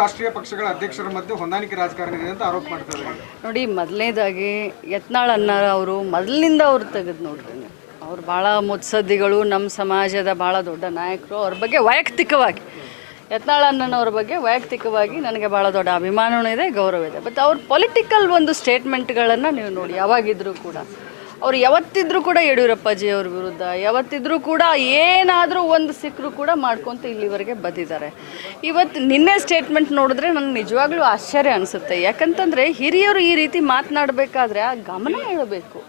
ರಾಷ್ಟ್ರೀಯ ಪಕ್ಷಗಳ ಅಧ್ಯಕ್ಷರ ಮಧ್ಯೆ ಹೊಂದಾಣಿಕೆ ರಾಜಕಾರಣ ಇದೆ ಅಂತ ಆರೋಪ ಮಾಡ್ತಾರೆ. ನೋಡಿ, ಮೊದಲನೇದಾಗಿ ಯತ್ನಾಳ್ ಅನ್ನಾರ ಅವರು ಮೊದಲಿನಿಂದ ಅವ್ರು ತೆಗೆದು ನೋಡ್ರಿ, ಅವ್ರು ಭಾಳ ಮುತ್ಸದ್ದಿಗಳು, ನಮ್ಮ ಸಮಾಜದ ಭಾಳ ದೊಡ್ಡ ನಾಯಕರು. ಅವ್ರ ಬಗ್ಗೆ ವೈಯಕ್ತಿಕವಾಗಿ ಯತ್ನಾಳ್ ಅಣ್ಣನವ್ರ ಬಗ್ಗೆ ವೈಯಕ್ತಿಕವಾಗಿ ನನಗೆ ಭಾಳ ದೊಡ್ಡ ಅಭಿಮಾನವೂ ಇದೆ, ಗೌರವ ಇದೆ. ಬಟ್ ಅವ್ರ ಪೊಲಿಟಿಕಲ್ ಒಂದು ಸ್ಟೇಟ್ಮೆಂಟ್ಗಳನ್ನು ನೀವು ನೋಡಿ, ಯಾವಾಗಿದ್ದರೂ ಕೂಡ ಅವ್ರು ಯಾವತ್ತಿದ್ರೂ ಕೂಡ ಯಡಿಯೂರಪ್ಪಾಜಿ ಅವ್ರ ವಿರುದ್ಧ ಯಾವತ್ತಿದ್ರೂ ಕೂಡ ಏನಾದರೂ ಒಂದು ಸಿಕ್ಕರೂ ಕೂಡ ಮಾಡ್ಕೊತ ಇಲ್ಲಿವರೆಗೆ ಬಂದಿದ್ದಾರೆ. ಇವತ್ತು ನಿನ್ನೆ ಸ್ಟೇಟ್ಮೆಂಟ್ ನೋಡಿದ್ರೆ ನನಗೆ ನಿಜವಾಗ್ಲೂ ಆಶ್ಚರ್ಯ ಅನಿಸುತ್ತೆ. ಯಾಕಂತಂದರೆ ಹಿರಿಯರು ಈ ರೀತಿ ಮಾತನಾಡಬೇಕಾದ್ರೆ ಗಮನ ಹೇಳಬೇಕು.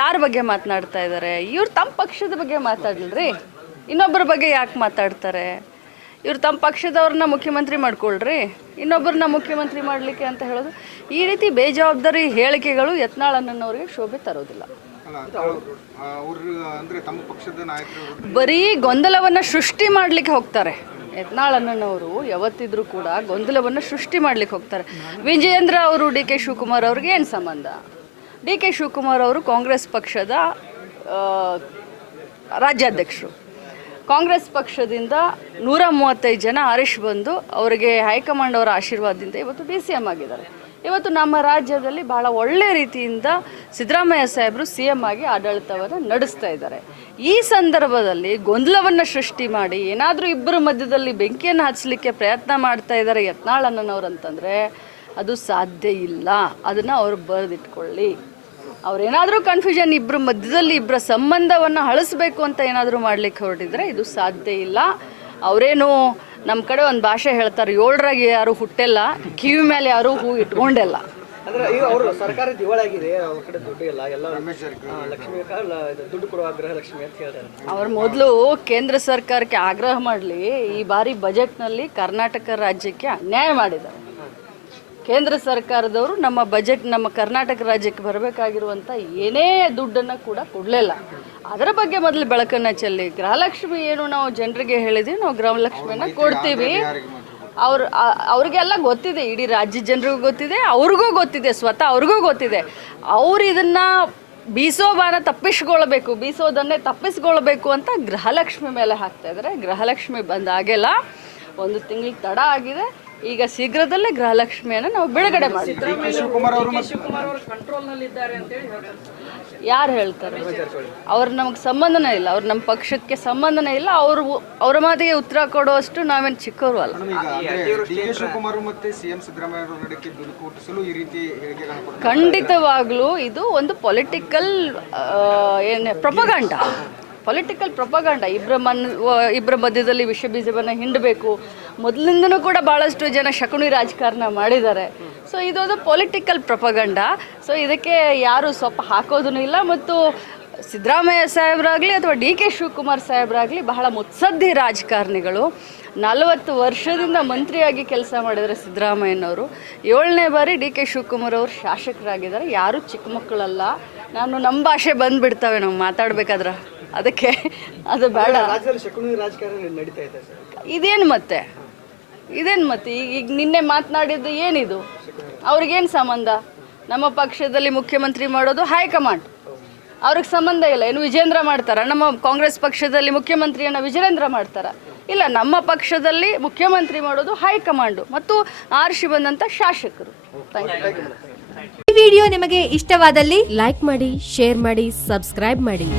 ಯಾರ ಬಗ್ಗೆ ಮಾತನಾಡ್ತಾ ಇದ್ದಾರೆ? ಇವ್ರು ತಮ್ಮ ಪಕ್ಷದ ಬಗ್ಗೆ ಮಾತಾಡಲ್ರಿ, ಇನ್ನೊಬ್ಬರ ಬಗ್ಗೆ ಯಾಕೆ ಮಾತಾಡ್ತಾರೆ? ಇವ್ರು ತಮ್ಮ ಪಕ್ಷದವ್ರನ್ನ ಮುಖ್ಯಮಂತ್ರಿ ಮಾಡ್ಕೊಳ್ರಿ, ಇನ್ನೊಬ್ಬರನ್ನ ಮುಖ್ಯಮಂತ್ರಿ ಮಾಡಲಿಕ್ಕೆ ಅಂತ ಹೇಳೋದು, ಈ ರೀತಿ ಬೇಜವಾಬ್ದಾರಿ ಹೇಳಿಕೆಗಳು ಯತ್ನಾಳ್ ಅಣ್ಣನವ್ರಿಗೆ ಶೋಭೆ ತರೋದಿಲ್ಲ. ಬರೀ ಗೊಂದಲವನ್ನು ಸೃಷ್ಟಿ ಮಾಡಲಿಕ್ಕೆ ಹೋಗ್ತಾರೆ. ಯತ್ನಾಳ್ ಅಣ್ಣನವರು ಯಾವತ್ತಿದ್ರೂ ಕೂಡ ಗೊಂದಲವನ್ನು ಸೃಷ್ಟಿ ಮಾಡಲಿಕ್ಕೆ ಹೋಗ್ತಾರೆ. ವಿಜಯೇಂದ್ರ ಅವರು ಡಿ ಕೆ ಶಿವಕುಮಾರ್ ಅವ್ರಿಗೆ ಏನು ಸಂಬಂಧ? ಡಿ ಕೆ ಶಿವಕುಮಾರ್ ಅವರು ಕಾಂಗ್ರೆಸ್ ಪಕ್ಷದ ರಾಜ್ಯಾಧ್ಯಕ್ಷರು. ಕಾಂಗ್ರೆಸ್ ಪಕ್ಷದಿಂದ 135 ಜನ ಆರಿಸಿ ಬಂದು ಅವರಿಗೆ ಹೈಕಮಾಂಡ್ ಅವರ ಆಶೀರ್ವಾದದಿಂದ ಇವತ್ತು DCM ಆಗಿದ್ದಾರೆ. ಇವತ್ತು ನಮ್ಮ ರಾಜ್ಯದಲ್ಲಿ ಭಾಳ ಒಳ್ಳೆಯ ರೀತಿಯಿಂದ ಸಿದ್ದರಾಮಯ್ಯ ಸಾಹೇಬರು CM ಆಗಿ ಆಡಳಿತವನ್ನು ನಡೆಸ್ತಾ ಇದ್ದಾರೆ. ಈ ಸಂದರ್ಭದಲ್ಲಿ ಗೊಂದಲವನ್ನು ಸೃಷ್ಟಿ ಮಾಡಿ ಏನಾದರೂ ಇಬ್ಬರ ಮಧ್ಯದಲ್ಲಿ ಬೆಂಕಿಯನ್ನು ಹಚ್ಚಲಿಕ್ಕೆ ಪ್ರಯತ್ನ ಮಾಡ್ತಾ ಇದ್ದಾರೆ ಯತ್ನಾಳ್ ಅಣ್ಣನವ್ರು ಅಂತಂದರೆ ಅದು ಸಾಧ್ಯ ಇಲ್ಲ. ಅದನ್ನು ಅವರು ಬರೆದಿಟ್ಕೊಳ್ಳಿ. ಅವ್ರೇನಾದರೂ ಕನ್ಫ್ಯೂಷನ್ ಇಬ್ಬರ ಮಧ್ಯದಲ್ಲಿ ಇಬ್ಬರ ಸಂಬಂಧವನ್ನು ಹಳಿಸ್ಬೇಕು ಅಂತ ಏನಾದರೂ ಮಾಡಲಿಕ್ಕೆ ಹೊರಟಿದ್ರೆ ಇದು ಸಾಧ್ಯ ಇಲ್ಲ. ಅವರೇನು ನಮ್ಮ ಕಡೆ ಒಂದು ಭಾಷೆ ಹೇಳ್ತಾರೆ, 7ರಾಗೆ ಯಾರು ಹುಟ್ಟೆಲ್ಲ, ಕಿವಿ ಮೇಲೆ ಯಾರು ಹೂ ಇಟ್ಕೊಂಡೆಲ್ಲ. ಅಂದ್ರೆ ಈಗ ಅವರು ಸರ್ಕಾರ ದಿವಾಳಾಗಿದೆ, ಅವ್ರ ಕಡೆ ದುಡ್ಡು ಇಲ್ಲ, ಎಲ್ಲ ಲಕ್ಷ್ಮಿ ದುಡ್ಡು ಕೊಡುವ ಆಗ್ರಹ ಲಕ್ಷ್ಮಿ ಅಂತ ಹೇಳ್ತಾರೆ. ಅವ್ರು ಮೊದಲು ಕೇಂದ್ರ ಸರ್ಕಾರಕ್ಕೆ ಆಗ್ರಹ ಮಾಡಲಿ. ಈ ಬಾರಿ ಬಜೆಟ್ನಲ್ಲಿ ಕರ್ನಾಟಕ ರಾಜ್ಯಕ್ಕೆ ಅನ್ಯಾಯ ಮಾಡಿದ್ದಾರೆ. ಕೇಂದ್ರ ಸರ್ಕಾರದವರು ನಮ್ಮ ಬಜೆಟ್ ನಮ್ಮ ಕರ್ನಾಟಕ ರಾಜ್ಯಕ್ಕೆ ಬರಬೇಕಾಗಿರುವಂಥ ಏನೇ ದುಡ್ಡನ್ನು ಕೂಡ ಕೊಡಲಿಲ್ಲ. ಅದರ ಬಗ್ಗೆ ಮೊದಲು ಬೆಳಕನ್ನು ಚೆಲ್ಲಿ, ಗೃಹಲಕ್ಷ್ಮಿ ಏನು ನಾವು ಜನರಿಗೆ ಹೇಳಿದ್ವಿ, ನಾವು ಗೃಹಲಕ್ಷ್ಮಿಯನ್ನು ಕೊಡ್ತೀವಿ. ಅವ್ರಿಗೆಲ್ಲ ಗೊತ್ತಿದೆ, ಇಡೀ ರಾಜ್ಯ ಜನರಿಗೂ ಗೊತ್ತಿದೆ, ಅವ್ರಿಗೂ ಗೊತ್ತಿದೆ, ಸ್ವತಃ ಅವ್ರಿಗೂ ಗೊತ್ತಿದೆ. ಅವ್ರು ಇದನ್ನು ಬೀಸೋದನ್ನೇ ತಪ್ಪಿಸ್ಕೊಳ್ಬೇಕು ಅಂತ ಗೃಹಲಕ್ಷ್ಮಿ ಮೇಲೆ ಹಾಕ್ತಾ ಇದ್ದಾರೆ. ಗೃಹಲಕ್ಷ್ಮಿ ಬಂದಾಗೆಲ್ಲ 1 ತಿಂಗಳಿಗೆ ತಡ ಆಗಿದೆ. ಈಗ ಶೀಘ್ರದಲ್ಲೇ ಗೃಹಲಕ್ಷ್ಮಿಯನ್ನು ನಾವು ಬಿಡುಗಡೆ ಮಾಡಿದ್ವಿ. ಯಾರು ಹೇಳ್ತಾರೆ? ಅವ್ರು ನಮಗೆ ಸಂಬಂಧನೇ ಇಲ್ಲ, ಅವ್ರು ನಮ್ಮ ಪಕ್ಷಕ್ಕೆ ಸಂಬಂಧನೇ ಇಲ್ಲ. ಅವ್ರ ಮಾತಿಗೆ ಉತ್ತರ ಕೊಡುವಷ್ಟು ನಾವೇನು ಚಿಕ್ಕವರು ಅಲ್ಲ. ಖಂಡಿತವಾಗ್ಲೂ ಇದು ಒಂದು ಪೊಲಿಟಿಕಲ್ ಪ್ರೊಪಗಾಂಡ. ಇಬ್ಬರ ಮಧ್ಯದಲ್ಲಿ ವಿಷ ಬೀಜವನ್ನು ಹಿಂಡಬೇಕು. ಮೊದಲಿಂದನೂ ಕೂಡ ಭಾಳಷ್ಟು ಜನ ಶಕುನಿ ರಾಜಕಾರಣ ಮಾಡಿದ್ದಾರೆ. ಸೊ ಇದೊಂದು ಪೊಲಿಟಿಕಲ್ ಪ್ರೊಪಗಾಂಡ. ಸೊ ಇದಕ್ಕೆ ಯಾರು ಸ್ವಲ್ಪ ಹಾಕೋದೂ ಇಲ್ಲ. ಮತ್ತು ಸಿದ್ದರಾಮಯ್ಯ ಸಾಹೇಬರಾಗಲಿ ಅಥವಾ ಡಿ ಕೆ ಶಿವಕುಮಾರ್ ಸಾಹೇಬರಾಗಲಿ ಬಹಳ ಮುತ್ಸದ್ದಿ ರಾಜಕಾರಣಿಗಳು. 40 ವರ್ಷದಿಂದ ಮಂತ್ರಿಯಾಗಿ ಕೆಲಸ ಮಾಡಿದರೆ ಸಿದ್ದರಾಮಯ್ಯನವರು. 7ನೇ ಬಾರಿ ಡಿ ಕೆ ಶಿವಕುಮಾರ್ ಅವರು ಶಾಸಕರಾಗಿದ್ದಾರೆ. ಯಾರೂ ಚಿಕ್ಕ ಮಕ್ಕಳಲ್ಲ. ನಮ್ಮ ಭಾಷೆ ಬಂದುಬಿಡ್ತವೆ ನಾವು ಮಾತಾಡಬೇಕಾದ್ರೆ, ಅದಕ್ಕೆ ಅದು ಬೇಡ. ಇದೇನು ಮತ್ತೆ ಈಗ ನಿನ್ನೆ ಮಾತನಾಡಿದ್ದು ಏನಿದು? ಅವ್ರಿಗೇನು ಸಂಬಂಧ? ನಮ್ಮ ಪಕ್ಷದಲ್ಲಿ ಮುಖ್ಯಮಂತ್ರಿ ಮಾಡೋದು ಹೈಕಮಾಂಡ್, ಅವ್ರಿಗೆ ಸಂಬಂಧ ಇಲ್ಲ. ಏನು ವಿಜೇಂದ್ರ ಮಾಡ್ತಾರ? ನಮ್ಮ ಕಾಂಗ್ರೆಸ್ ಪಕ್ಷದಲ್ಲಿ ಮುಖ್ಯಮಂತ್ರಿಯನ್ನು ವಿಜೇಂದ್ರ ಮಾಡ್ತಾರ? ಇಲ್ಲ, ನಮ್ಮ ಪಕ್ಷದಲ್ಲಿ ಮುಖ್ಯಮಂತ್ರಿ ಮಾಡೋದು ಹೈಕಮಾಂಡು ಮತ್ತು ಆರಿಸಿ ಬಂದಂಥ ಶಾಸಕರು. ಈ ವಿಡಿಯೋ ನಿಮಗೆ ಇಷ್ಟವಾದಲ್ಲಿ ಲೈಕ್ ಮಾಡಿ, ಶೇರ್ ಮಾಡಿ, ಸಬ್ಸ್ಕ್ರೈಬ್ ಮಾಡಿ.